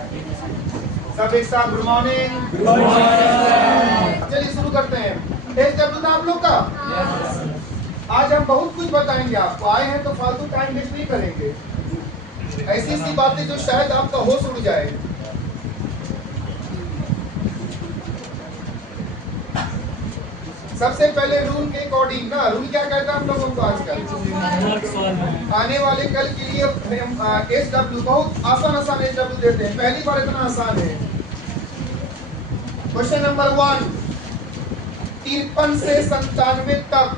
सब एक साथ गुड मॉर्निंग। चलिए शुरू करते हैं। टेस्ट डब्ल्यू था आप लोग का। आज हम बहुत कुछ बताएंगे आपको। आए हैं तो फालतू टाइम वेस्ट नहीं करेंगे। ऐसी ऐसी बातें जो शायद आपका होश उड़ जाए। सबसे पहले रूल के अकॉर्डिंग ना, रूल क्या कहता है हम लोगों को आजकल आने वाले कल के लिए SW बहुत आसान SW देते हैं। पहली बार इतना आसान है। क्वेश्चन नंबर 1, 53 से 97 तक,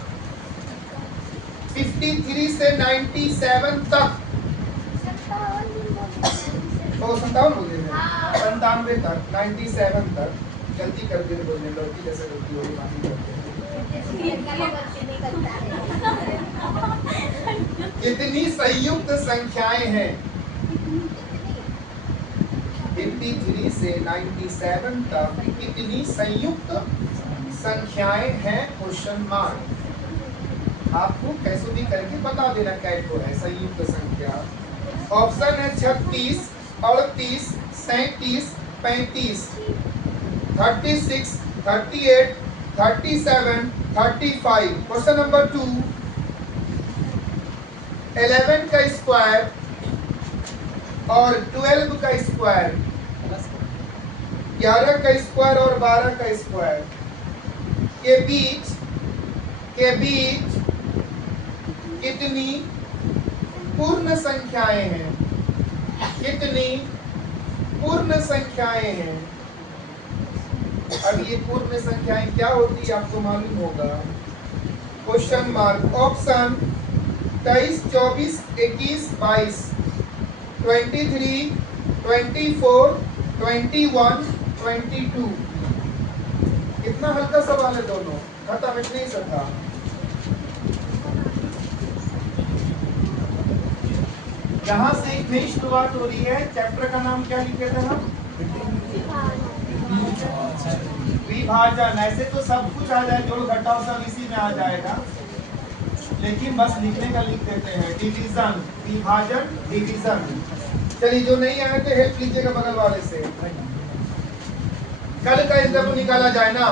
53 से 97 तक, 57 बोल रहे हैं, 97 तक, 97 तक। गलती कर दी बोलने, लड़की जैसे गलती होगी माफी करते हैं। कितनी संयुक्त संख्याएं हैं? 53 से 97 तक कितनी संयुक्त संख्याएं हैं? Question mark. आपको कैसे भी करके बता देना क्या है संयुक्त संख्या। ऑप्शन है 36, 38, 37, 35, 36, 38, 37, 35। क्वेश्चन नंबर 2, 11 का स्क्वायर और 12 का स्क्वायर, 11 का स्क्वायर और 12 का स्क्वायर के बीच कितनी पूर्ण संख्याएं हैं? कितनी पूर्ण संख्याएं हैं? अब ये पूर्ण संख्याएं क्या होती है आपको मालूम होगा। Question mark. ऑप्शन 23, 24, 21, 22, 23, 24, 21, 22। कितना हल्का सवाल है दोनों, खत्म, इतने ही सब था। यहाँ से एक नई शुरुआत हो रही है। चैप्टर का नाम क्या लिखे थे हम? विभाजन। ऐसे तो सब कुछ आ जाए, जोड़ घटाव सब इसी में आ जाएगा, लेकिन बस लिखने का लिख देते हैं। डिवीजन, विभाजन, डिवीजन। चलिए जो नहीं आए थे हेल्प लीजिएगा बगल वाले से। कल का SW निकाला जाए ना।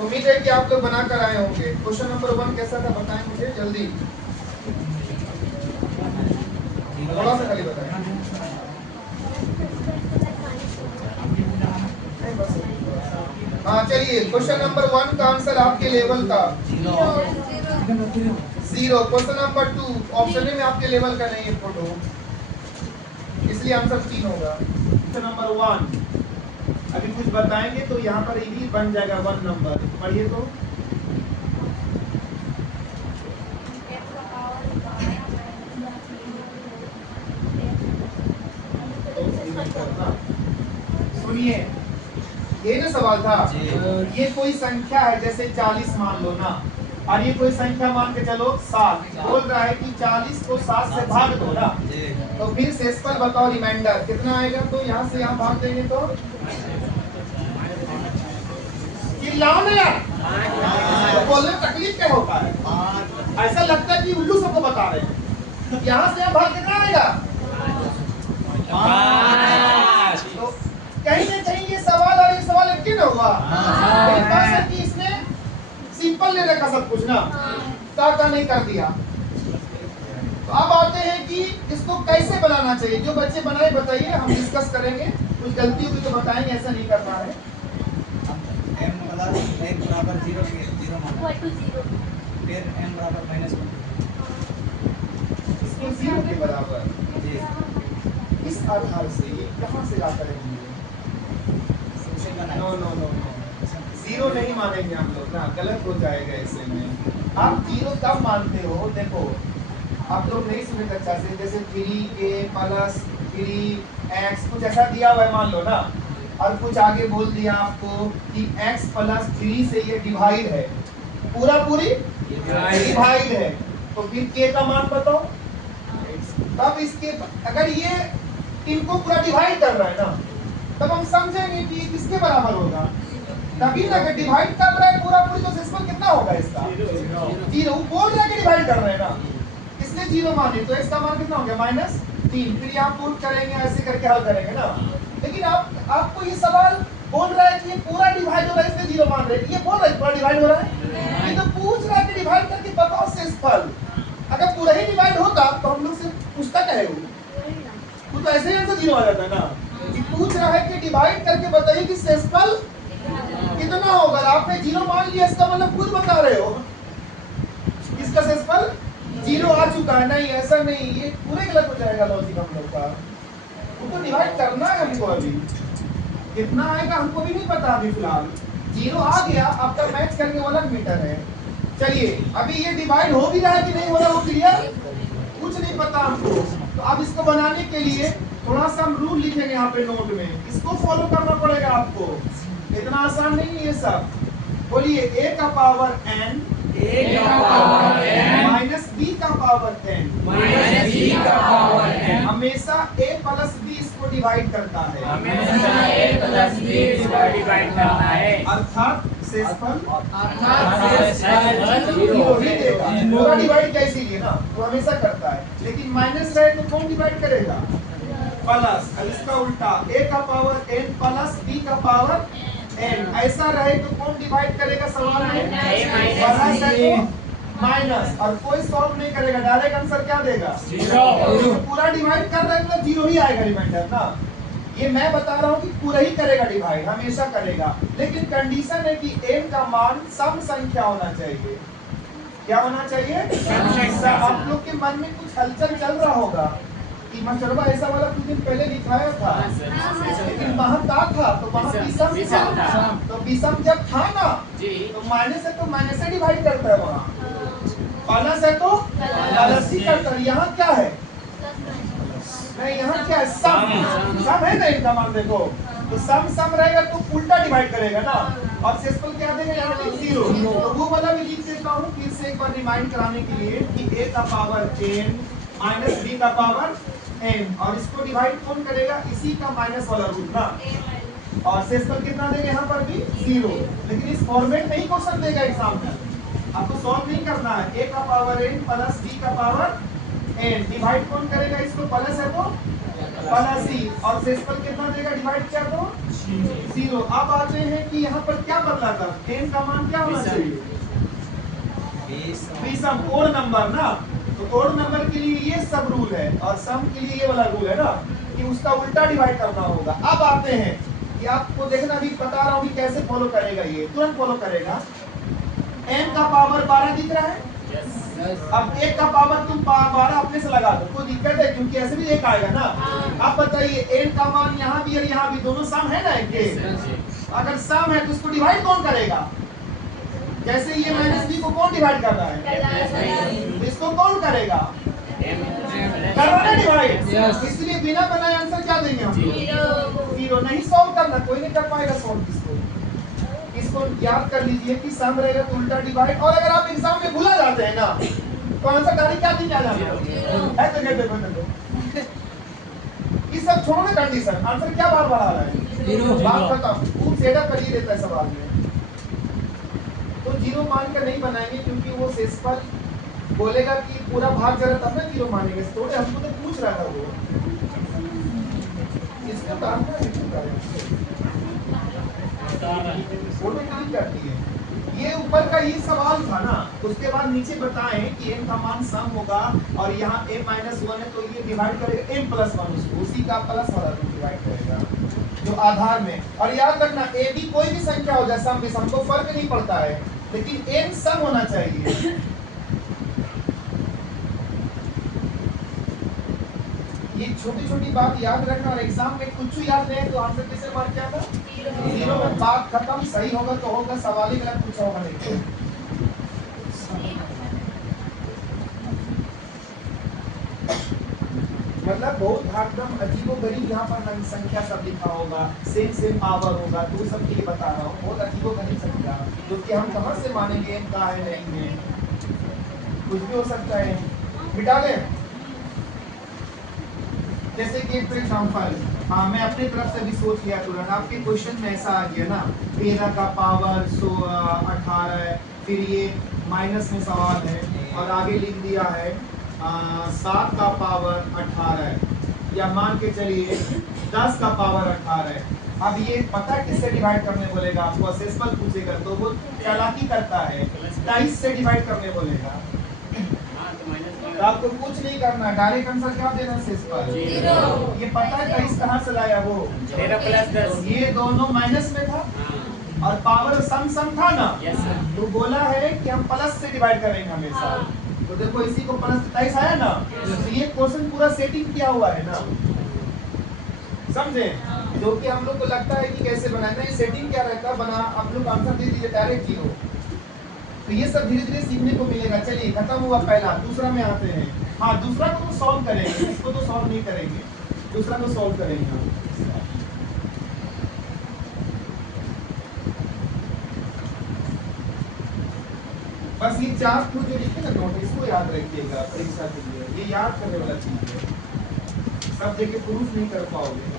उम्मीद है कि आप लोग बना कर आए होंगे। क्वेश्चन नंबर 1 कैसा था बताएं मुझे जल्दी, थोड़ा सा खाली बताएं। हाँ चलिए, क्वेश्चन नंबर 1 का आंसर आपके लेवल का 0। क्वेश्चन नंबर 2 ऑप्शन में आपके लेवल का नहीं है फोटो, इसलिए आंसर 3 होगा। क्वेश्चन नंबर 1 अभी कुछ बताएंगे तो यहाँ पर ही बन जाएगा 1 नंबर। पढ़िए तो। सुनिए, ये ना सवाल था। ये कोई संख्या है, जैसे 40 मान लो ना, और ये कोई संख्या मान के चलो 7। बोल रहा है कि 40 को 7 से भाग दो ना, तो फिर शेषफल बताओ, रिमाइंडर कितना आएगा। तो यहाँ से यहाँ भाग देंगे तो चिल्लाओ ना यार, तो बोलने में तकलीफ क्या होता है? ऐसा लगता है कि उल्लू सबको बता रहे हैं। यहाँ से यहाँ भाग कितना आएगा? तो कहीं ना कहीं ये सवाल और ये सवाल एक ही ना हुआ। मेरी बात है कि इसने सिंपल ले रखा सब कुछ ना, का नहीं कर दिया। तो अब आते हैं कि इसको कैसे बनाना चाहिए। जो बच्चे बनाए बताइए, हम डिस्कस करेंगे। कुछ गलती हुई तो बताएंगे, ऐसा नहीं करना है। m बराबर 0 फिर 0 फिर m बराबर -1 इसको 0 के बराबर इस आधार से ये कहाँ से लाकर है? नो नो नो नो, 0 नहीं मानेंगे हम लोग ना, गलत हो जाएगा ऐसे में। आप 0 कब मानते हो? देखो आप लोग नहीं सुने कक्षा से, जैसे 3a प्लस 3x कुछ ऐसा दिया हुआ है मान लो ना, और कुछ आगे बोल दिया आपको कि x प्लस 3 से ये डिवाइड है, पूरा पूरी डिवाइड है, तो फिर k का मान बताओ। तब इसके अगर ये इनको पूरा डिवाइड कर रहा है ना, तब हम समझेंगे कि ये किसके बराबर होगा। तभी ना, अगर डिवाइड कर रहा है पूरा पूरी, तो शेषफल कितना होगा इसका? 0। बोल रहा है कि डिवाइड कर रहे हैं ना, इसलिए 0 माने, तो इसका मान कितना हो गया? 3, फिर यहाँ पुट करेंगे, ऐसे करके हल करेंगे ना। लेकिन आपको ये सवाल बोल रहा है कि ये पूरा डिवाइड हो रहा है इसलिए 0 मान रहे हैं, ये बोल रहा है पूरा डिवाइड हो रहा है, ये तो पूछ रहा है कि डिवाइड करके बताओ शेषफल। अगर पूरा ही डिवाइड होता तो हम लोग से पूछता क्या है वो तो ऐसे ही आंसर 0 आ जाता ना। कि पूछ रहा है कि डिवाइड करके बताइए कि शेषफल कितना होगा, आपने 0 मान लिया, इसका मतलब खुद बता रहे हो इसका शेषफल 0 आ चुका है। नहीं ऐसा नहीं, ये पूरे गलत हो जाएगा लॉजिक हम लोग का। वो तो डिवाइड करना है हमको, अभी कितना आएगा हमको भी नहीं पता अभी फिलहाल। 0 आ गया, आपका मैच करने वाला मीटर है। चलिए अभी ये डिवाइड हो भी रहा है कि नहीं हो रहा वो क्लियर कुछ नहीं पता हमको। तो अब इसको बनाने के लिए थोड़ा सा हम रूल लिखेंगे यहाँ पे नोट में, इसको फॉलो करना पड़ेगा आपको, इतना आसान नहीं है ये सब। बोलिए a का पावर n माइनस b का पावर n हमेशा a प्लस b इसको डिवाइड करता है, अर्थात शेषफल पूरा डिवाइड कैसे लिए ना तो हमेशा करता है। लेकिन माइनस रहे तो कौन डिवाइड करेगा, प्लस। अब इसका उल्टा a का पावर n प्लस b का पावर n, ऐसा रहे तो कौन डिवाइड करेगा सवाल में, प्लस है तो माइनस, और कोई सॉल्व नहीं करेगा, डायरेक्ट आंसर क्या देगा 0। पूरा डिवाइड कर रहे हैं तो 0 ही आएगा रिमाइंडर ना। ये मैं बता रहा हूँ कि पूरा ही करेगा डिवाइड, हमेशा करेगा, लेकिन कंडीशन है कि n का मान सम संख्या होना चाहिए। क्या होना चाहिए, आप लोग के मन में कुछ हलचल चल रहा होगा कि मास्टरबा ऐसा वाला कुछ दिन पहले दिखाया था, लेकिन वहाँ था तो वहाँ विषम था, तो विषम जब था ना तो माइनस है तो माइनस से डिवाइड करता है, वहाँ प्लस है तो प्लस ही करता है। यहाँ क्या है, नहीं यहाँ क्या है, सम है ना इनका मान, देखो तो सम रहेगा तो उल्टा डिवाइड करेगा ना, और शेषफल क्या देगा यहाँ पे 0। तो वो वाला भी लिख देता हूँ फिर से एक बार रिमाइंड कराने के लिए कि a का पावर n माइनस b का पावर n, और इसको डिवाइड कौन करेगा, इसी का माइनस वाला रूल ना, और शेषफल कितना देगा यहाँ पर भी 0। लेकिन इस फॉर्मेट में ही क्वेश्चन देगा एग्जाम में, आपको सॉल्व नहीं करना है। a का पावर n प्लस b का पावर n, डिवाइड कौन करेगा इसको, प्लस है तो प्लस ही, और शेषफल कितना देगा डिवाइड किया तो 0। अब आते हैं कि यहाँ पर क्या बदला था, n का मान क्या होना चाहिए, विषम ओड नंबर ना, तो ओड नंबर के लिए ये सब रूल है, और सम के लिए ये वाला रूल है ना कि उसका उल्टा डिवाइड करना होगा। अब आते हैं कि आपको देखना भी बता रहा हूँ कि कैसे फॉलो करेगा, ये तुरंत फॉलो करेगा। n का पावर 12 दिख रहा है, अब 1 का पावर तुम 12 अपने से लगा दो, कोई दिक्कत है क्योंकि ऐसे भी 1 आएगा ना। अब बताइए n का मान यहाँ भी और यहाँ भी दोनों सम है ना इनके, अगर सम है तो उसको डिवाइड कौन करेगा, जैसे ये माइनस b को कौन डिवाइड कर रहा है, इसको कौन करेगा, करना डिवाइड, इसलिए बिना बनाए आंसर क्या देंगे हम, 0। नहीं सॉल्व करना, कोई नहीं कर पाएगा सॉल्व इसको याद कर लीजिए कि सम रहेगा तो उल्टा डिवाइड, और अगर आप एग्जाम में भूला जाते हैं ना तो आंसर डायरेक्ट क्या दिया जाता है तो देखो ये सब छोड़ो ना, कंडीशन आंसर क्या बार बार आ रहा है, बात खत्म, खूब सेटअप करिए देता है सवाल में। तो 0 मान कर नहीं बनाएंगे क्योंकि वो शेषफल बोलेगा कि पूरा भाग जरा तब ना 0 मानेंगे, थोड़े हमको तो पूछ रहा था वो, इसका काम करती है। ये ऊपर का ये सवाल था ना, उसके बाद नीचे बताएं कि n का मान सम होगा और यहाँ m माइनस 1 है तो ये डिवाइड करेगा m प्लस 1, उसको उसी का प्लस वाला डिवाइड करेगा जो आधार में। और याद रखना a b कोई भी संख्या हो जाए, सम में हमको फर्क नहीं पड़ता है, लेकिन n सम होना चाहिए। ये छोटी छोटी बात याद रखना, और एग्जाम में कुछ याद नहीं तो आंसर किसे मार क्या था 0 में, बात खत्म। सही होगा तो होगा, सवाल ही गलत पूछा होगा नहीं। मतलब बहुत भागदम अजीबो गरीब यहाँ पर संख्या सब लिखा होगा, सेम पावर होगा, तो सब के लिए बता रहा हूँ, बहुत अजीबो गरीब संख्या जो कि हम कहाँ से मानेंगे n का है नहीं है, कुछ भी हो सकता है, मिटा दें। जैसे कि फॉर एग्जांपल मैं अपनी तरफ से भी सोच लिया तुरंत, आपके क्वेश्चन में ऐसा आ गया ना 13 का पावर 18 है, फिर ये माइनस में सवाल है और आगे लिख दिया है 7 का पावर 18 है, या मान के चलिए 10 का पावर 18। अब ये पता किससे डिवाइड करने बोलेगा आपको, असेसमेंट पूछेगा तो वो चालाकी करता है, 23 से डिवाइड करने बोलेगा। तो आपको कुछ नहीं करना, डायरेक्ट आंसर क्या देना असेसमेंट 0। ये पता है 23 कहाँ से लाया वो, 13 + 10। ये दोनों माइनस में था और पावर सम था ना, तो बोला है कि हम प्लस से डिवाइड करेंगे हमेशा। तो देखो इसी को प्लस 23 आया ना, तो ये क्वेश्चन पूरा सेटिंग किया हुआ है ना, समझे। जो कि हम लोग को लगता है कि कैसे बनाना है, सेटिंग क्या रहता है बना, आप लोग आंसर दे दीजिए डायरेक्ट 0। तो ये सब धीरे धीरे सीखने को मिलेगा। चलिए खत्म हुआ पहला, दूसरा में आते हैं। हाँ दूसरा को तो सॉल्व करेंगे, इसको तो सॉल्व नहीं करेंगे, दूसरा को सॉल्व करेंगे हम। बस ये 4 जो लिखे ना नोट, इसको याद रखिएगा परीक्षा के लिए, ये याद करने वाला चीज है, सब जगह प्रूफ नहीं कर पाओगे।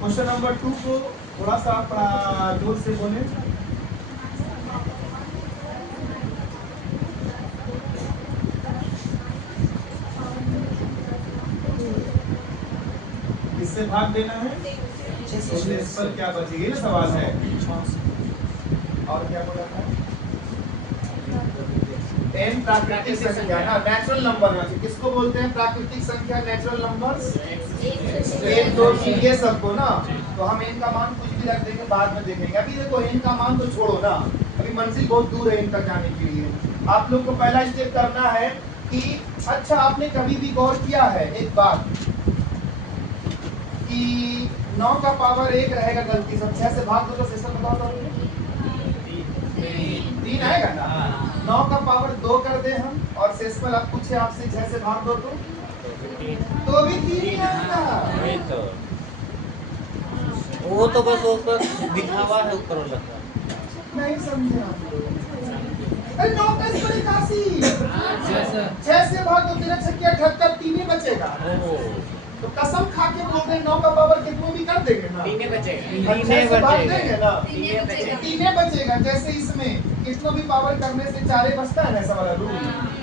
क्वेश्चन नंबर 2 को थोड़ा सा जोर से बोले। इससे भाग देना है, तो इस पर क्या बचेगा, ये सवाल है। और क्या बोला था, n प्राकृतिक संख्या ना, नेचुरल नंबर ना, किसको बोलते हैं प्राकृतिक संख्या, नेचुरल नंबर्स, 1 2 3 ये सबको ना। तो हम n का मान कुछ भी रख देंगे, बाद में देखेंगे। अभी देखो n का मान तो छोड़ो ना, अभी मंजिल बहुत दूर है n तक जाने के लिए। आप लोग को पहला स्टेप करना है कि अच्छा आपने कभी भी गौर किया है एक बात कि 9 का पावर 1 रहेगा गलती से, 6 से भाग दो तो सिस्टम बताओ तो 3 आएगा ना। 9 का पावर 2 कर दे हम, और शेषफल आप पूछे आपसे 6 से भाग दो तो भी 3 ही आएगा। वो तो बस ऊपर दिखावा है, ऊपर वाला नहीं समझे आप लोग। अरे 9 का इस पर 81, 6 से भाग दो 3 6 78, 3 ही बचेगा। तो कसम खा के बोल रहे 9 का पावर कितने भी कर देंगे ना, 3 बचेगा, 6 से भाग देंगे ना, 3 3 बचेगा। जैसे इसमें कितनों भी पावर करने से 4 बचता है ना, ऐसा वाला रूल।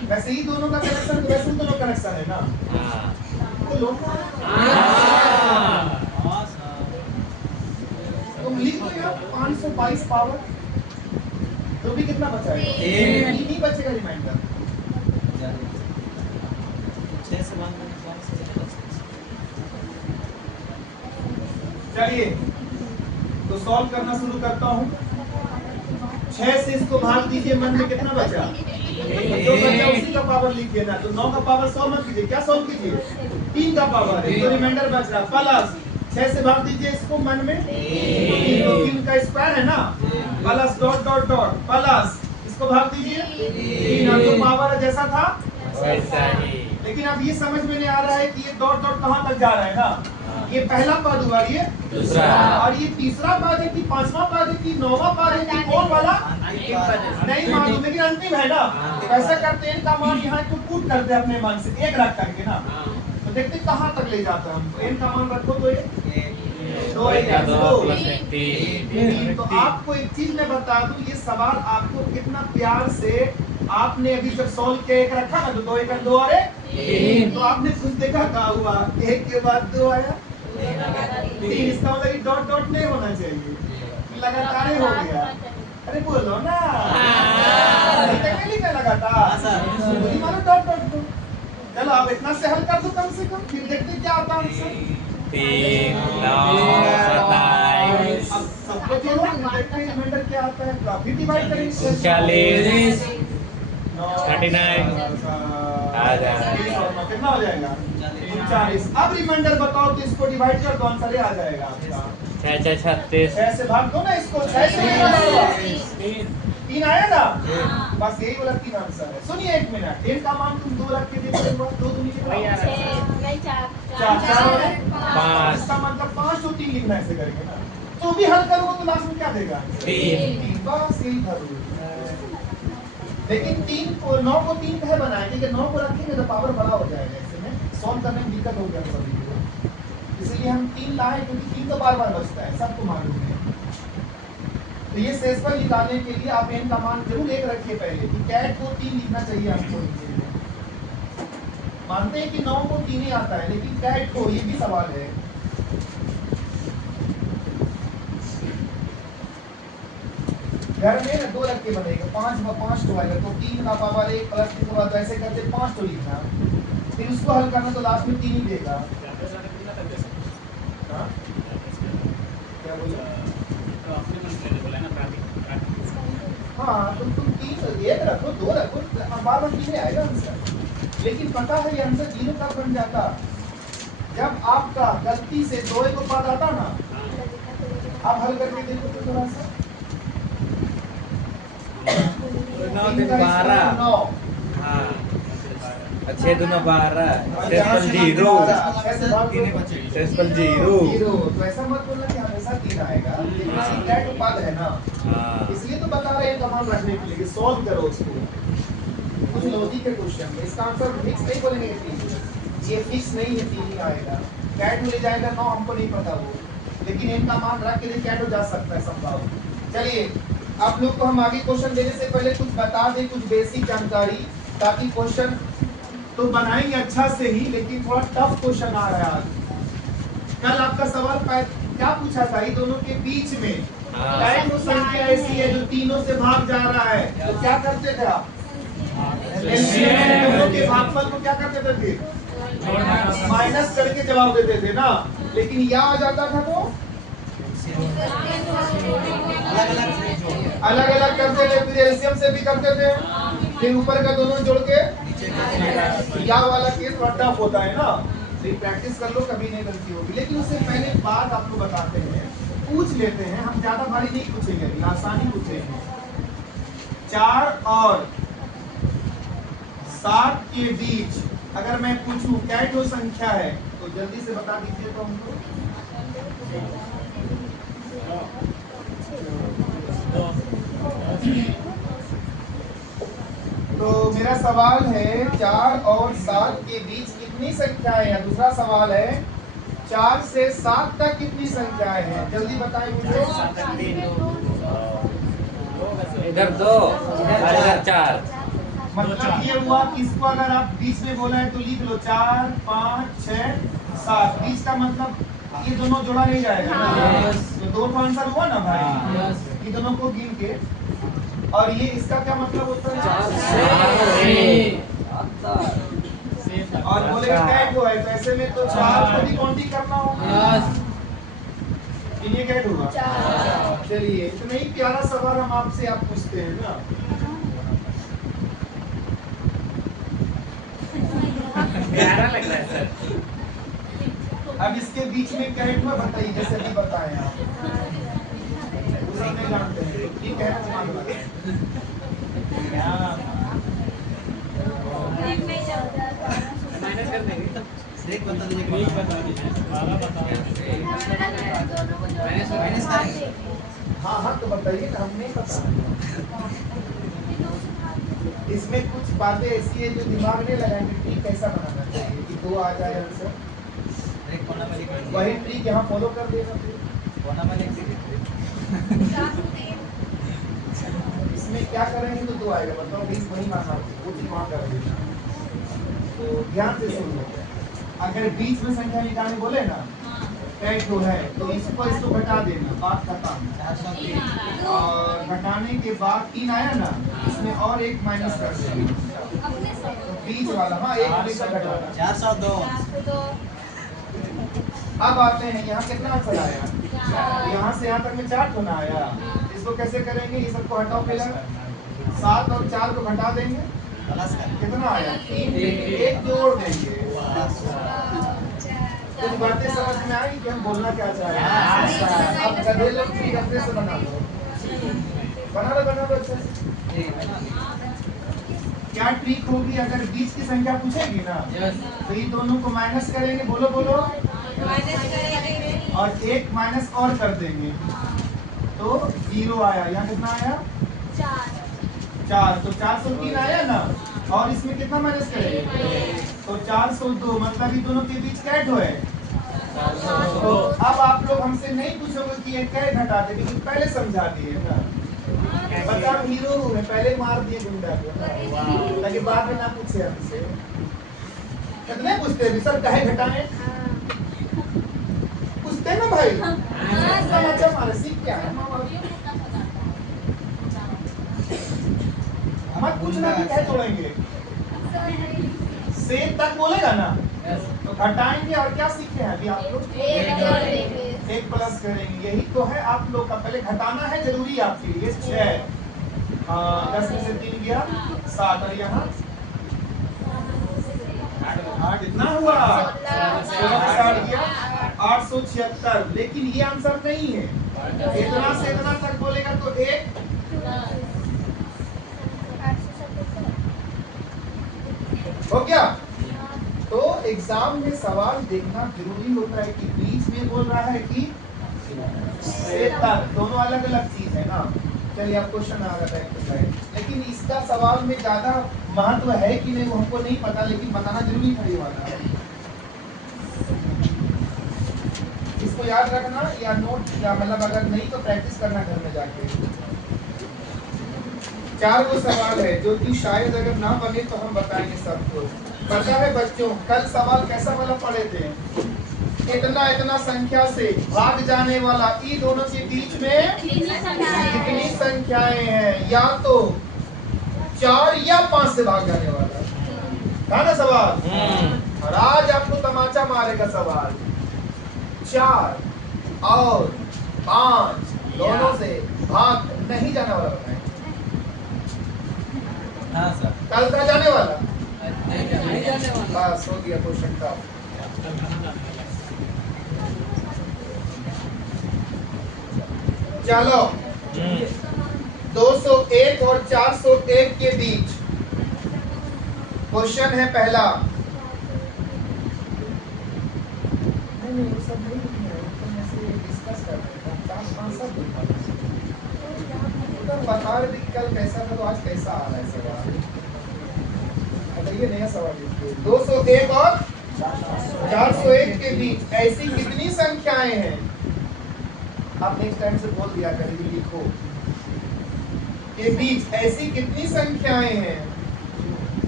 वैसे ही दोनों का कनेक्शन, तो वैसे दोनों कनेक्शन है ना। तो लोग तुम लिख दो यहाँ 522 पावर, तो भी कितना बचा है, 3 ही बचेगा रिमाइंडर। चलिए तो सॉल्व करना शुरू करता हूँ। 6 से इसको भाग दीजिए, मन में कितना बचा, जो बचा उसी का पावर लिखिए ना। तो 9 का पावर 100 मत कीजिए, क्या सॉल्व कीजिए, 3 का पावर है, तो रिमाइंडर बच रहा प्लस 6 से भाग दीजिए इसको मन में, तो 3 का स्क्वायर है ना, plus dot dot dot plus इसको भाग दीजिए 3, जो पावर जैसा था वैसा ही। लेकिन अब ये समझ में नहीं आ रहा है कि ये डॉट डॉट कहाँ तक जा रहा है ना। ये पहला पद हुआ, ये दूसरा, और ये तीसरा पद है कि 5वां पद है कि 9वां पद है कि कौन वाला नहीं मालूम, लेकिन अंतिम है ना। ऐसा करते हैं इनका मान यहाँ को पुट करते हैं अपने मान से 1 रख करके ना, तो देखते कहाँ तक ले जाता है हमको। n का मान रखो तो 3। तो आपको एक चीज मैं बता दूं, ये सवाल आपको कितना प्यार से आपने अभी जब सॉल्व किया 1 रखा ना, तो 2 1 2 और 3, तो आपने खुद देखा क्या हुआ, 1 के बाद 2 आया 3। इसका मतलब डॉट डॉट नहीं होना चाहिए, लगातार ही हो गया। अरे बोलो ना, लिखा लगातार मानो डॉट डॉट दो। चलो अब इतना से हल कर दो कम से कम, फिर देखते क्या आता है आंसर। 3 9 27 अब सबको जोड़ो, देखते हैं रिमाइंडर क्या आता है, तो अभी डिवाइड करेंगे 39 आ जाएगा। कितना हो जाएगा 39। अब रिमाइंडर बताओ तो इसको डिवाइड कर दो, आंसर आ जाएगा आपका 6 6 36 6 से भाग दो ना इसको, 6 से 3 आया ना, बस यही वाला 3 आंसर है। सुनिए 1 मिनट, n का मान तुम 2 रख के देखो एक बार, 2 दूनी कितना, 4 5, इसका मतलब 5 तो 3 लिखना ऐसे करके ना, तो भी हल करोगे तो लास्ट में क्या देगा 3, बस यही था रूल। लेकिन 3 को 9 को 3 कहे बनाए, क्योंकि 9 को रखेंगे तो पावर बड़ा हो जाएगा, ऐसे में सॉल्व करने में दिक्कत हो गया सभी को, इसलिए हम 3 लाए, क्योंकि 3 तो बार बार बचता है, सबको मालूम है। तो ये शेषफल निकालने के लिए आप n का मान जरूर एक रखिए पहले कि कैट को 3 लिखना चाहिए आपको। मानते हैं कि 9 को 3 ही आता है, लेकिन कैट को, ये भी सवाल है। घर में ना 2 रख के बनेगा, 5 तो आएगा, तो 3 का पावर 1 प्लस 3 के बाद ऐसे करते 5 तो लिखना, फिर उसको हल करना तो लास्ट में 3 ही देगा। हाँ? क्या बोला? हाँ तो तुम 3 1 रखो, 2 रखो, बार 3 आएगा आंसर। लेकिन पता है ये आंसर 0 कब बन जाता? जब आपका गलती से 2 को पद आता ना, आप हल करके देखो तो थोड़ा सा 12 हाँ 6 दूना 12 शेषफल 0 शेषफल 0। तो ऐसा मत बोलना कि हमेशा 3 आएगा, लेकिन कैट पद है ना, इसलिए तो बता रहे हैं कमाल रखने के लिए। सॉल्व करो उसको, कुछ लॉजिक के क्वेश्चन में इसका आंसर फिक्स नहीं बोलेंगे कि 3, ये फिक्स नहीं है 3 ही आएगा। कैट हो ले जाएगा 9, हमको नहीं पता वो, लेकिन इनका मान रख के कैट हो जा सकता है संभव। चलिए आप लोग को हम आगे क्वेश्चन देने से पहले कुछ बता दें, कुछ बेसिक जानकारी, ताकि क्वेश्चन तो बनाएंगे अच्छा से ही, लेकिन थोड़ा टफ क्वेश्चन आ रहा है आज। कल आपका सवाल क्या पूछा था? ये दोनों के बीच में कैट वो संख्या ऐसी है जो तीनों से भाग जा रहा है, तो क्या करते थे आप? दोनों के भागफल को क्या करते थे? फिर माइनस करके जवाब देते थे ना, लेकिन यह आ जाता था तो अलग अलग करते थे, फिर एलसीएम से भी करते थे, फिर ऊपर का दोनों जोड़ के या वाला केस थोड़ा टफ होता है ना, तो प्रैक्टिस कर लो, कभी नहीं गलती होगी। लेकिन उससे पहले बात आपको बताते हैं, पूछ लेते हैं, हम ज्यादा भारी नहीं पूछेंगे, आसानी पूछेंगे। 4 और 7 के बीच अगर मैं पूछूं क्या जो संख्या है, तो जल्दी से बता दीजिए तो हमको। तो मेरा सवाल है 4 और 7 के बीच कितनी संख्याएं हैं? दूसरा सवाल है 4 से 7 तक कितनी संख्याएं हैं? जल्दी बताएं मुझे। इधर 2 और इधर 4। मतलब ये हुआ कि इसको अगर आप बीच में बोला है तो लिख लो 4 5 6 7, बीच का मतलब ये दोनों जोड़ा नहीं जाएगा ना, तो 2 का आंसर हुआ ना भाई, ये दोनों को गिन के। और ये इसका क्या मतलब होता है? और बोलेगा कैट हुआ है, तो ऐसे में तो 4 को भी काउंटिंग करना होगा, ये कैट होगा। चलिए इतना ही प्यारा सवाल हम आपसे आप पूछते हैं ना, प्यारा लग रहा है सर। अब इसके बीच में कैट हुआ, बताइए जैसे भी बताएं आप, उसे नहीं जानते हैं, ठीक है मान लो। माइनस कर देंगे। एक बता दीजिए, एक बता दीजिए, 12 बता दीजिए, माइनस करेंगे। हाँ हाँ तो बताइए ना, हम नहीं पता। इसमें कुछ बातें ऐसी है जो दिमाग में लगाएंगे, ट्रिक कैसा बनाना चाहिए कि 2 आ जाए आंसर, एक कोना में लिख लीजिए, वही ट्रिक यहाँ फॉलो कर देगा। फिर कोना में लिख लीजिए। इसमें क्या करेंगे तो 2 आएगा, मतलब बीच वही माना, वो दिमाग कर देना। तो ध्यान से सुन लो, अगर बीच में संख्या निकालने बोले ना कैट जो है, तो इसको घटा देना, बात खत्म। 403 और घटाने के बाद 3 आया ना, इसमें और 1 माइनस कर देना, तो बीच वाला, हाँ 1 हमेशा घटाना। 402 अब आते हैं यहाँ कितना आंसर आया, यहाँ से यहाँ तक में 4 होना आया। इसको कैसे करेंगे, ये सबको हटाओ पहले, 7 और 4 को घटा देंगे, प्लस कर कितना आया 3, 1 जोड़ देंगे। कुछ बातें समझ में आई कि हम बोलना क्या चाह रहे हैं? अब गधे लोग भी गधे से बना लो, बना लो अच्छे से। क्या ट्रिक होगी, अगर बीच की संख्या पूछेगी ना, तो ये दोनों को माइनस करेंगे, बोलो बोलो, और 1 माइनस और कर देंगे, तो 0 आया। यहाँ कितना आया 4, तो 403 आया ना, और इसमें कितना माइनस करेंगे, तो 402, मतलब ये दोनों के बीच कैट है, तो अब आप लोग हमसे नहीं पूछोगे कि ये क्या घटा दे, क्योंकि पहले समझा दिए ना। बता हीरो है, पहले मार दिए गुंडा को ना, ताकि बाद में ना पूछे हमसे। कितने पूछते हैं सर काहे घटाएं, पूछते हैं ना भाई। अच्छा मारे सीख क्या है, मत पूछना कि क्या तोड़ेंगे, से तक बोलेगा ना तो घटाएंगे। और क्या सीखे हैं अभी आप लोग, एक प्लस करेंगे, यही तो है आप लोग का। पहले घटाना है जरूरी आपके लिए। 6 10 में से 3 गया 7, और यहाँ 8 इतना हुआ 16 गया 876। लेकिन ये आंसर नहीं है, इतना से इतना तक बोलेगा तो एक हो गया। तो एग्जाम में सवाल देखना जरूरी होता है कि बीच में बोल रहा है कि से तक, दोनों अलग अलग चीज है ना। चलिए अब क्वेश्चन आ रहा है, लेकिन इसका सवाल में ज्यादा महत्व है कि नहीं वो हमको नहीं पता, लेकिन बताना जरूरी था ये वाला। इसको याद रखना या नोट, या मतलब अगर नहीं तो प्रैक्टिस करना घर में जाके। 4 वो सवाल है जो कि शायद अगर ना बने तो हम बताएंगे सबको। पता है बच्चों, कल सवाल कैसा वाला पढ़े थे, इतना इतना संख्या से भाग जाने वाला, ई दोनों के बीच में कितनी संख्याएं हैं, या तो 4 या 5 से भाग जाने वाला था ना सवाल। और आज आपको तमाचा मारेगा सवाल, 4 और 5 दोनों से भाग नहीं जाने वाला बताएं। हाँ सर, कल का जाने वाला, नहीं जाने वाला। बस हो गया क्वेश्चन का। चलो 201 और 401 के बीच क्वेश्चन है पहला। नहीं वो सब नहीं लिखना है, तो ऐसे डिस्कस कर रहे हैं, 4-5 सब तो बता रहे थे कल कैसा था, तो आज कैसा आ रहा है सवाल। ये नया सवाल लिखिए। 201 और 401 के बीच ऐसी कितनी संख्याएं हैं, आप नेक्स्ट टाइम से बोल दिया करेंगे, लिखो के बीच ऐसी कितनी संख्याएं हैं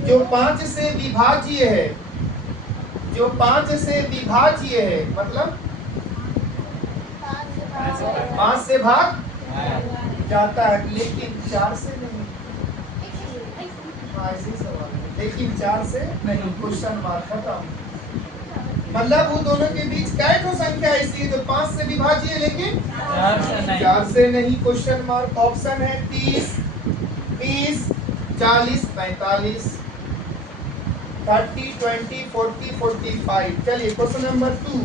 जो 5 से विभाज्य है, जो 5 से विभाज्य है, मतलब 5 से भाग जाता है लेकिन 4 से नहीं। ऐसी सवाल है, लेकिन 4 से नहीं, क्वेश्चन मार्क खत्म। मतलब वो दोनों के बीच क्या तो संख्या ऐसी है जो 5 से विभाज्य है लेकिन 4 से नहीं, क्वेश्चन मार्क। ऑप्शन है 30, 20, 40, 45, 30, 20, 40, 45। चलिए क्वेश्चन नंबर 2,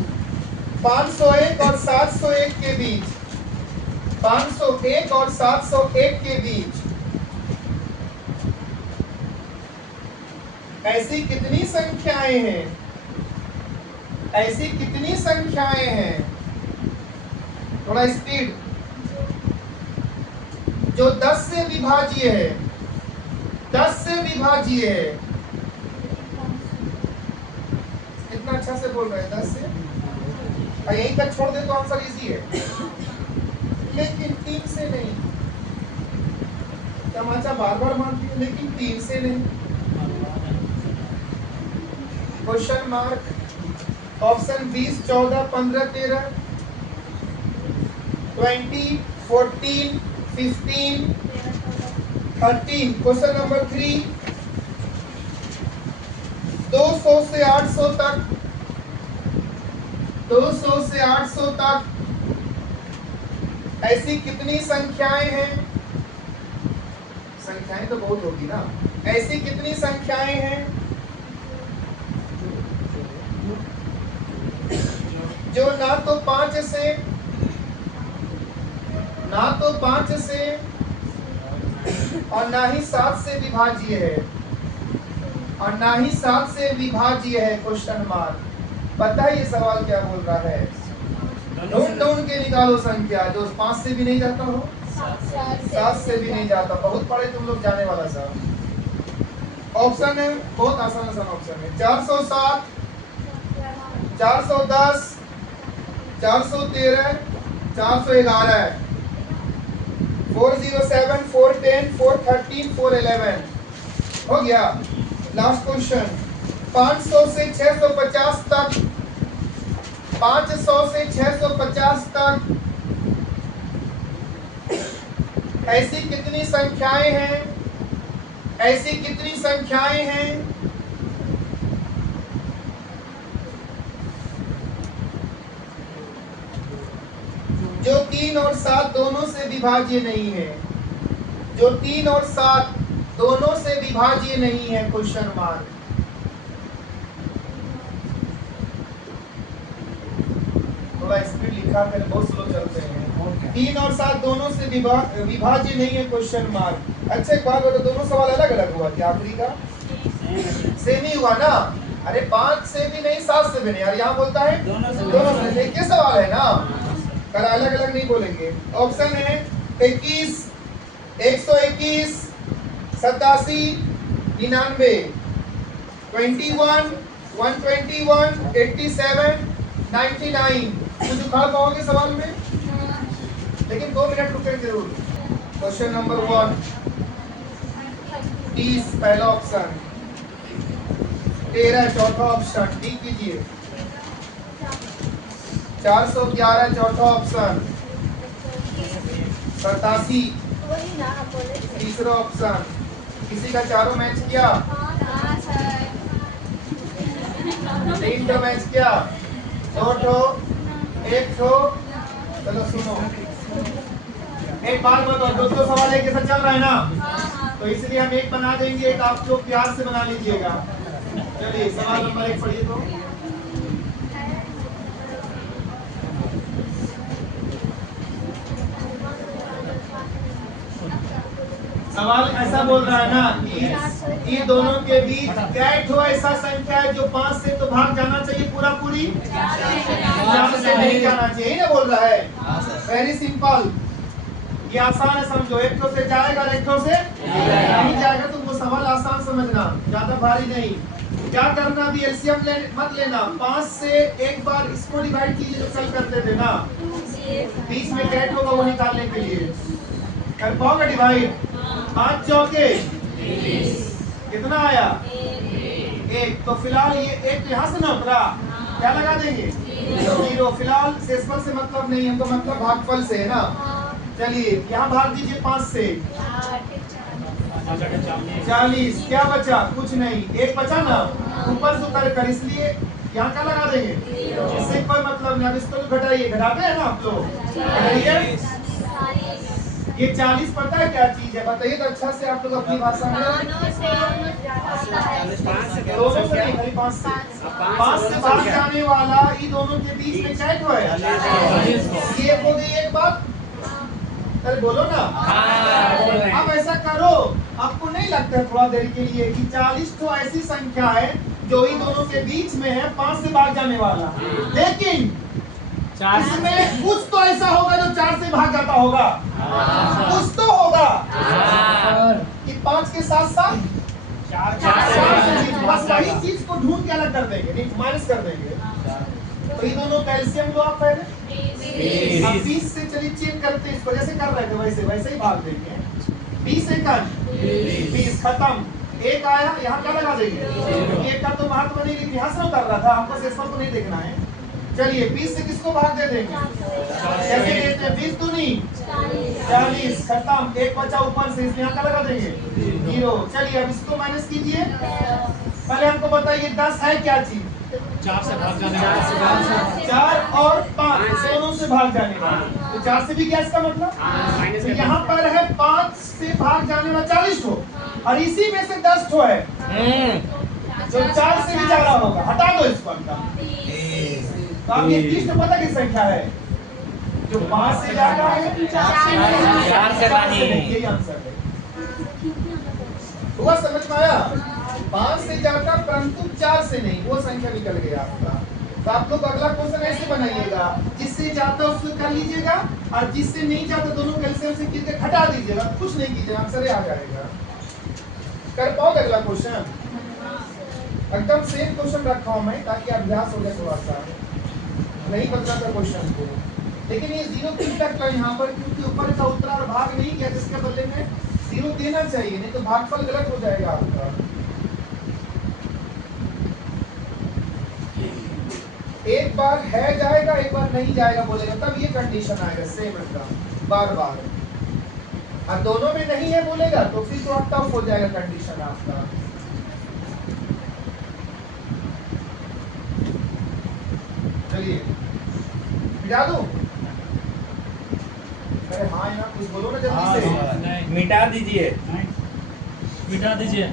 501 और 701 के बीच, 501 और 701 के बीच ऐसी कितनी संख्याएं हैं, ऐसी कितनी संख्याएं हैं, थोड़ा स्पीड, जो 10 से विभाज्य है, 10 से विभाज्य है। इतना अच्छा से बोल रहे हैं 10 से, और यहीं तक छोड़ दे तो आंसर इजी है, लेकिन 3 से नहीं। तमाचा बार बार मारती है लेकिन 3 से नहीं, question mark. Option 20, 14, 15, 13, 20, 14, 15, 13। Question number 3, 200 से 800 तक, 200 से 800 तक ऐसी कितनी संख्याएं हैं, संख्याएं तो बहुत होगी ना, ऐसी कितनी संख्याएं हैं जो ना तो 5 से और ना ही 7 से विभाज्य है, और ना ही 7 से विभाज्य है, क्वेश्चन मार्क। पता है ये सवाल क्या बोल रहा है, नोट डाउन के निकालो संख्या जो 5 से भी नहीं जाता हो, 7 से भी नहीं जाता। बहुत पढ़े तुम लोग, जाने वाला सर। ऑप्शन है बहुत आसान ऑप्शन है, 407, 410, 413 411 407 410 413 411 हो गया। लास्ट क्वेश्चन 500 से 650 तक 500 से 650 तक ऐसी कितनी संख्याएं हैं? ऐसी कितनी संख्याएं हैं? जो 3 और 7 दोनों से विभाज्य नहीं है, जो 3 और 7 दोनों से विभाज्य नहीं है। Question mark. थोड़ा स्पीड लिखा कर, बहुत स्लो चलते हैं। 3 और 7 दोनों से विभाज्य नहीं है। Question mark. अच्छा एक बात बताओ, दोनों सवाल अलग अलग हुआ क्या? आखिरी का सेम ही हुआ ना? अरे 5 से भी नहीं 7 से भी नहीं यार, यहाँ बोलता है दोनों से। एक ही सवाल है ना, कर अलग अलग नहीं बोलेंगे। ऑप्शन है 21 121 87 99 21 121 87 99। कुछ उखाड़ पाओगे सवाल में? लेकिन 2 मिनट रुके जरूर। क्वेश्चन नंबर 1 30 पहला ऑप्शन, 13 चौथा ऑप्शन, ठीक कीजिए। 411 चौथा ऑप्शन, 87 तीसरा ऑप्शन। किसी का चारों मैच किया? 3 तो मैच किया, 2 ठो 1 ठो। चलो सुनो, एक बात बताओ, दोस्तों सवाल एक जैसा चल रहा है ना, तो इसलिए हम एक बना देंगे, एक आप लोग प्यार से बना लीजिएगा। चलिए सवाल नंबर 1 पढ़िए तो। सवाल ऐसा बोल रहा है ना कि ये दोनों के बीच क्या ठो ऐसा संख्या है जो 5 से तो भाग जाना चाहिए, पूरा पूरी 4 से नहीं जाना चाहिए ना, बोल रहा है। वेरी सिंपल, ये आसान है, समझो। 1 ठो से जाएगा, 1 ठो से नहीं जाएगा। तुमको सवाल आसान समझना, ज्यादा भारी नहीं। क्या करना, भी एलसीएम मत लेना। 5 से एक बार इसको डिवाइड कीजिए जो कल करते थे ना, 20 में क्या होगा वो निकालने के लिए। कर पाओगे डिवाइड? 5 चौके कितना आया? 1। तो फिलहाल ये 1 यहाँ से ना उतरा, क्या लगा देंगे? 0। फिलहाल शेषफल से मतलब नहीं, हमको मतलब भागफल से है ना। चलिए यहाँ भाग दीजिए 5 से, 40। क्या बचा? कुछ नहीं, 1 बचा ना, ऊपर से उतर कर, इसलिए यहाँ क्या लगा देंगे? इससे कोई मतलब नहीं। अब इसको तो घटाइए, घटाते हैं ना आप लोग, घटाइए। ये 40 पता है क्या चीज है? बताइए तो अच्छा से आप लोग अपनी भाषा में। दोनों से नहीं, खाली 5 से। 5 से भाग जाने वाला ये दोनों के बीच में क्या है? ये बोले एक बात, अरे बोलो ना। अब ऐसा करो, आपको नहीं लगता थोड़ा देर के लिए कि 40 तो ऐसी संख्या है जो इन दोनों के बीच में है, 5 से भाग जाने वाला, लेकिन इसमें कुछ तो ऐसा होगा जो 4 से भाग जाता होगा। कुछ तो होगा कि 5 के साथ साथ 4 बस वही चीज को ढूंढ के अलग कर देंगे, नहीं माइनस कर देंगे। तो ये दोनों कैल्शियम लो आप पहले। अब 20 से चलिए चेक करते हैं, इसको जैसे कर रहे थे वैसे वैसे ही भाग देंगे। 20 सेकंड, 20 खत्म। 1 आया, यहाँ क्या लगा देंगे? 1 का तो महत्व नहीं, लेकिन यहाँ से उतर रहा था, हमको शेषफल को नहीं देखना है। चलिए 20 से किसको भाग दे देंगे? कैसे देते हैं? 20 तो नहीं, 40 खत्म। 1 बचा ऊपर से, इसमें यहाँ क्या लगा देंगे? 0। चलिए अब इसको माइनस कीजिए। पहले हमको बताइए 10 है क्या चीज? 4 से भाग जाने 4 और 5 दोनों से भाग जाने वाला। तो 4 से भी क्या इसका मतलब? तो यहाँ पर है 5 से भाग जाने वाला 40 ठो, और इसी में से 10 ठो है जो 4 से भी ज्यादा होगा। हटा दो इसको अंदर। तो आप ये 30 तो पता की संख्या है जो 5 से ज्यादा है, 4 से नहीं। यही आंसर है। हुआ समझ में आया? 5 से ज्यादा परंतु 4 से नहीं, वो संख्या निकल गया आपका। तो आप लोग अगला क्वेश्चन ऐसे बनाइएगा, जिससे जाता उसको कर लीजिएगा, और जिससे नहीं जाता दोनों कैल्शियम से किसके हटा दीजिएगा, कुछ नहीं कीजिएगा, आंसर आ जाएगा। कर पाओगे अगला क्वेश्चन? एकदम सेम क्वेश्चन रखा हूं मैं ताकि अभ्यास हो जाए थोड़ा सा। नहीं बदला था क्वेश्चन को, लेकिन ये 0 क्यों लगता है यहाँ पर, क्योंकि ऊपर का उत्तरार्ध भाग नहीं किया, जिसके बदले में 0 देना चाहिए, नहीं तो भागफल गलत हो जाएगा आपका। एक बार है जाएगा, एक बार नहीं जाएगा बोलेगा, तब ये कंडीशन आएगा सेम एकदम बार बार। और दोनों में नहीं है बोलेगा तो फिर थोड़ा टफ हो जाएगा कंडीशन आपका। चलिए मिटा दूं? अरे हाँ यार कुछ बोलो ना जल्दी से। नहीं मिटा दीजिए। मिटा दीजिए।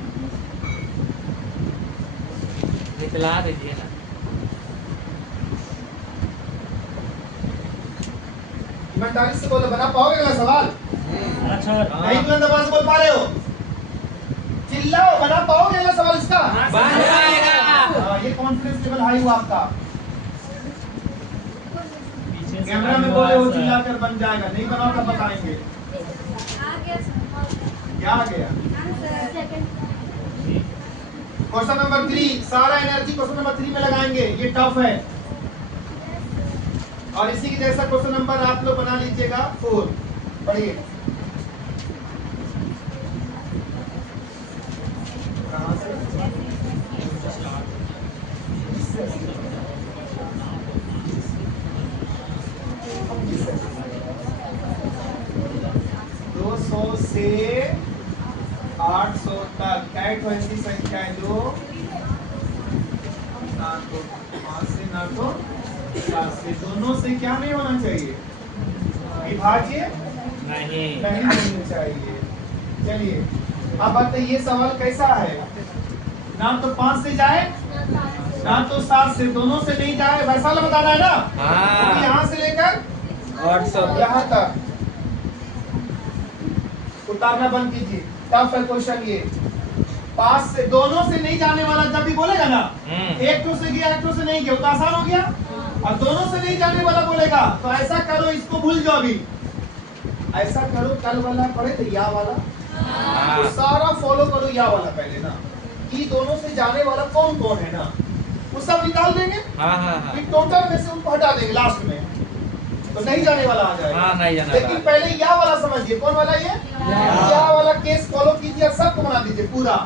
निकला दीजिए ना। 45 से बोलो, बना पाओगे अगला सवाल? अच्छा नहीं बुलंद आवाज से बोल पा रहे हो, चिल्लाओ, बना पाओगे अगला सवाल इसका? बन जाएगा। हाँ, ये कॉन्फिडेंस लेवल हाई हुआ आपका। पीछे से कैमरा में बोले हो चिल्लाकर बन जाएगा, नहीं बनाओ तब बताएंगे। क्या आ गया? क्वेश्चन नंबर 3, सारा एनर्जी क्वेश्चन नंबर 3 में लगाएंगे, ये टफ है। और इसी के जैसा क्वेश्चन नंबर आप लोग बना लीजिएगा 4। पढ़िए। कहाँ से? 200 से 800 तक कैट ऐसी संख्या है जो ना तो 5 से ना तो 7 से, दोनों से क्या नहीं होना चाहिए, विभाज्य नहीं। नहीं होना चाहिए। चलिए अब बताइए ये सवाल कैसा है, ना तो 5 से जाए ना तो 7 से, दोनों से नहीं जाए, वैसा वाला बताना है ना। हाँ। तो यहाँ से लेकर 800 यहाँ तक उतारना बंद कीजिए। टफ है क्वेश्चन ये। 5 से, दोनों से नहीं जाने वाला जब भी बोलेगा ना, एक तो से गया एक तो से नहीं गया, तो आसान हो गया। और दोनों से नहीं जाने वाला बोलेगा तो ऐसा करो, इसको भूल जाओ अभी, ऐसा करो, कल वाला पढ़े थे या वाला, तो सारा फॉलो करो या वाला पहले ना, कि दोनों से जाने वाला कौन कौन है ना, वो सब निकाल देंगे, फिर टोटल में से उनको हटा देंगे लास्ट में, तो नहीं जाने वाला आ जाएगा। हाँ, नहीं जाने लेकिन वाला। पहले या वाला समझिए, कौन वाला ये या वाला केस फॉलो कीजिए, सबको बना दीजिए पूरा।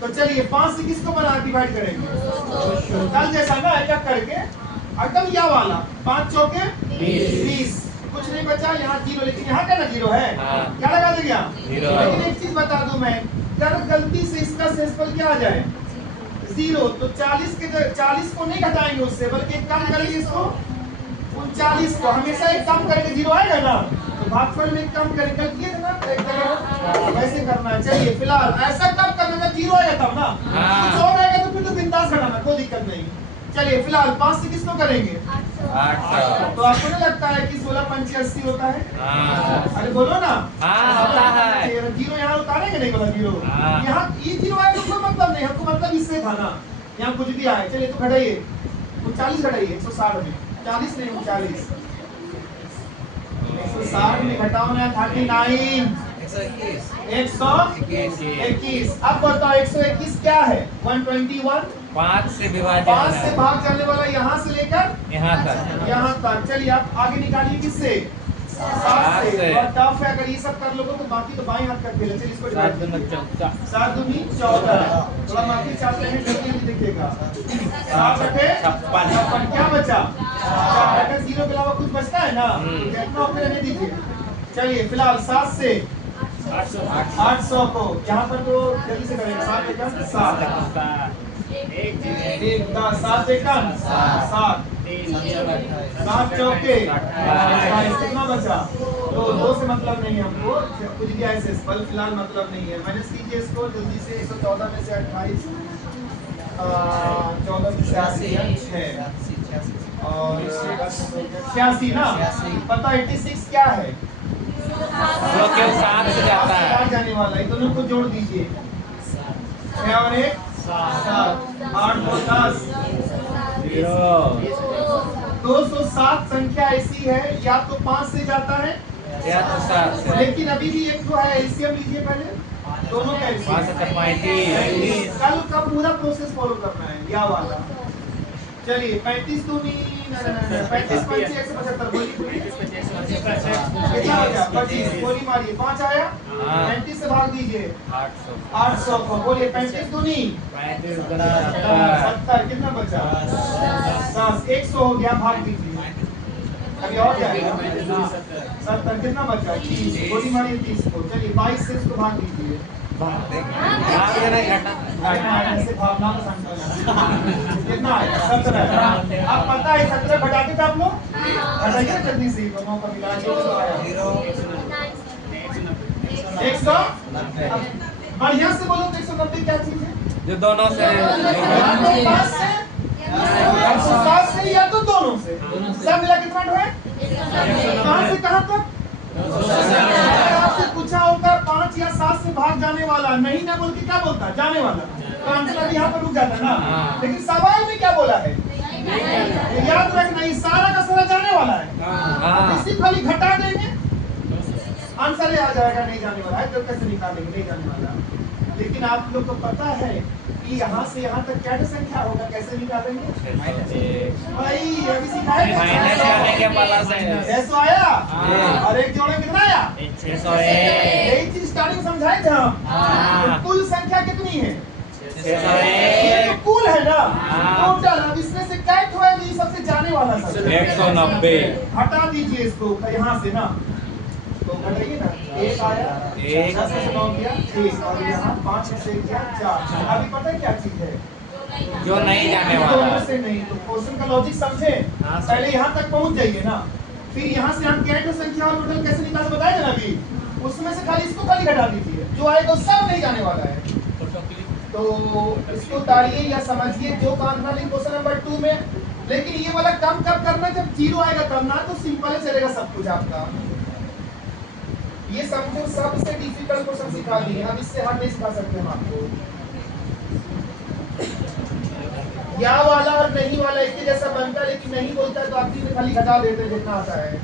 तो चलिए 5 से किसको बना डिवाइड करेंगे, कल जैसा ना एक एक करके एकदम या वाला, 5 चौके 20, कुछ नहीं बचा, यहाँ 0, लेकिन यहाँ का ना 0 है, क्या लगा देंगे यहाँ? लेकिन एक चीज बता दूं मैं, अगर गलती से इसका शेषफल क्या आ जाए 0, तो 40 को नहीं घटाएंगे उससे, बल्कि एक काम करेंगे इसको 39 को, हमेशा एक काम करेंगे 0 आएगा ना, तो भागफल में एक काम करेंगे, कल किए थे ना एक जगह, वैसे करना है। चलिए फिलहाल ऐसा कब करना जब 0 आएगा तब ना, कुछ और आएगा तो फिर तो बिंदास घटाना, कोई दिक्कत नहीं। चलिए फिलहाल 5 से किसको करेंगे 800। तो आपको नहीं लगता है कि 16 पंचे 80 होता है? अरे बोलो ना। होता है। 0 यहाँ उतारेंगे, नहीं बोला 0, हाँ। यहाँ ये 0 आए तो कोई मतलब नहीं, हमको मतलब इससे था ना, यहाँ कुछ भी आए। चलिए तो घटाइए, 39 घटाइए 160 में, 40 नहीं 39, 160 में घटाओ ना 39, 121। अब बताओ 121 क्या है? 121 5 से विभाजित 5 से भाग जाने वाला यहाँ से लेकर यहाँ तक। यहाँ तक। चलिए आप आगे निकालिए किससे? 7 से। और टफ है, अगर ये सब कर लोगे तो बाकी तो बाएं हाथ का खेल है। चलिए इसको डिवाइड कीजिए। 7 दूनी 14, थोड़ा माफी चाहते हैं, जल्दी जल्दी देखिएगा। 7 रखे 56, क्या बचा? 0 के अलावा कुछ बचता है ना, जितना होते रहने दीजिए। चलिए फिलहाल 7 से 800 को यहाँ पर तो जल्दी से करेंगे, 7 एकम 7, 7 एकम 7, 7 चौके 28, कितना बचा? तो 2 से मतलब नहीं है हमको, कुछ भी ऐसे बल फिलहाल मतलब नहीं है। माइनस कीजिए इसको जल्दी से, 114 में से 28, 14 में से 6 और 86 ना, पता 86 क्या है? जो के साथ से जाता है। जाने वाला है, दोनों को जोड़ दीजिए, 6 और 1 7, 8 और 10 207 संख्या ऐसी है, या तो 5 से जाता है या तो 7 से। लेकिन अभी भी एक तो है, एलसीएम लीजिए पहले, दोनों का 5 से 35। कल का पूरा प्रोसेस फॉलो करना है, या वाला चलिए 35 दूनी 35 पंचे 175 बोलिए कितना हो गया 25 गोली मारिए 5 आया 35 से भाग दीजिए 800 को बोलिए 35 दूनी 70 कितना बचा 10 100 हो गया भाग दीजिए अभी और जाएगा 70 कितना बचा 30 गोली मारिए 30 को चलिए 22 से इसको भाग दीजिए ऐसे भावना को समझना कितना आएगा 17 अब पता है 17 घटाते थे आप लोग घटाइए ना जल्दी से दोनों का मिला के तो आया 100 बढ़िया से बोलो 190 क्या चीज है जो दोनों से पास से या तो दोनों से सब मिला कितना है कहां से कहां तक आपसे पूछा होगा 5 या 7 से भाग जाने वाला नहीं ना बोल के क्या बोलता जाने वाला तो आंसर यहाँ पर रुक जाता ना लेकिन सवाल में क्या बोला है याद रखना ये सारा का सारा जाने वाला है इसी खाली घटा देंगे आंसर आ जाएगा नहीं जाने वाला है तो कैसे निकालेंगे नहीं जाने वाला लेकिन आप लोग को पता है कि यहाँ से यहाँ तक क्या संख्या होगा कैसे निकालेंगे भाई अभी सिखाएंगे 600 आया और एक जोड़े कितना आया 600 यही चीज स्टार्टिंग समझाए थे हम कुल संख्या कितनी है ये तो कुल है ना टोटल अब इसमें से कैट हुआ है सबसे जाने वाला 190 हटा दीजिए इसको यहाँ से ना तो घटाइए ना एक आया एक से 9 किया 6 और यहाँ 5 से किया 4 अभी पता है क्या चीज है जो नहीं जाने वाला दोनों से नहीं तो क्वेश्चन का लॉजिक समझे पहले यहाँ तक पहुँच जाइए ना फिर यहाँ से हम कैट संख्या और टोटल कैसे निकाल बताए ना अभी उसमें से खाली इसको खाली घटा दीजिए जो आएगा सब नहीं जाने वाला है तो इसको उतारिए या समझिए जो काम था क्वेश्चन नंबर 2 में लेकिन ये वाला कम कब करना जब 0 आएगा तब ना तो सिंपल चलेगा सब कुछ आपका ये समझो सबसे डिफिकल्ट क्वेश्चन सिखा दिए अब इससे हट नहीं सिखा सकते हम आपको या वाला और नहीं वाला एक ही जैसा बनता है लेकिन नहीं बोलता है तो आप में खाली घटा देते जितना आता है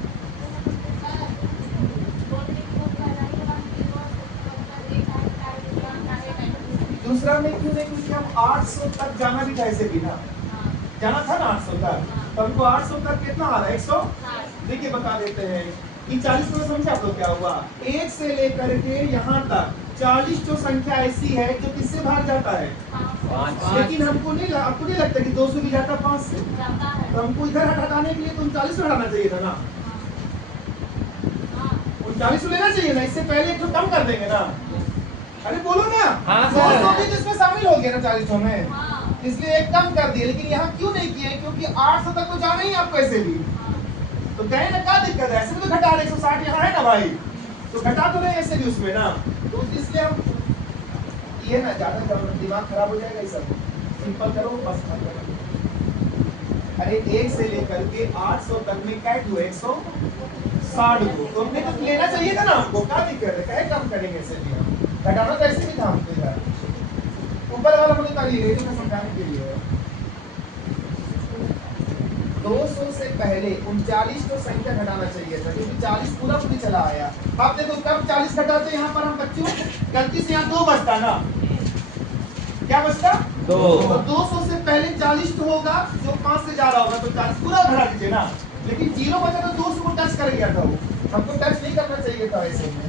दूसरा में क्यों नहीं क्योंकि हम 800 तक जाना भी था ऐसे भी ना जाना था ना 800 तक तो हमको 800 तक कितना आ रहा है 100 देखिए बता देते हैं कि 40 में समझा तो क्या हुआ 1 से लेकर के यहाँ तक 40 जो संख्या ऐसी है जो किससे भाग जाता है 5 लेकिन आपको नहीं लगता कि 200 भी जाता 5 से तो हमको इधर हटाने के लिए तो 39 हटाना चाहिए था ना 39 लेना चाहिए ना इससे पहले एक तो कम कर देंगे ना अरे बोलो ना 200 भी तो इसमें शामिल हो गया ना 40 में इसलिए एक कम कर दिए लेकिन यहाँ क्यों नहीं किए क्योंकि 800 तक तो जाना ही आपको ऐसे भी तो कहे ना क्या दिक्कत है ऐसे भी तो घटा रहे 160 यहाँ है ना भाई तो घटा तो नहीं ऐसे भी उसमें ना तो इसलिए हम ये ना ज्यादा दिमाग खराब हो जाएगा ये सब सिंपल करो बस अरे 1 से लेकर के 800 तक में क्या हुआ 160 को तो हमने तो लेना चाहिए था ना हमको क्या दिक्कत है कहे कम करेंगे ऐसे भी हम घटाना तो ऐसे भी था हमको इधर ऊपर वाला मुझे करिए समझाने के लिए 200 से पहले 39 को संख्या घटाना चाहिए था क्योंकि 40 पूरा पूरी चला आया आप देखो कब 40 घटाते यहाँ पर हम बच्चों गलती से यहाँ 2 बचता ना क्या बचता 2 तो 200 से पहले 40 तो होगा जो 5 से जा रहा होगा तो 40 पूरा घटा दीजिए ना लेकिन 0 बचा तो 200 को टच कर गया था वो हमको टच नहीं करना चाहिए था ऐसे में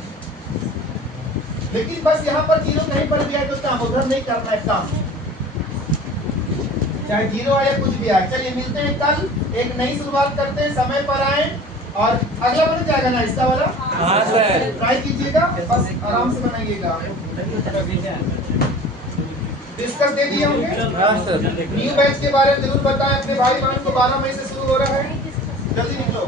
लेकिन बस यहाँ पर 0 कहीं पर भी आए तो काम उधर नहीं करना है काम चाहे 0 आए कुछ भी आए चलिए मिलते हैं कल एक नई शुरुआत करते हैं समय पर आए और अगला बन जाएगा ना इसका वाला हाँ सर ट्राई कीजिएगा बस आराम से बनाइएगा डिस्कस दे दिए होंगे हाँ सर न्यू बैच के बारे में जरूर बताएं अपने भाई बहन को 12 मई से शुरू हो रहा है जल्दी निकलो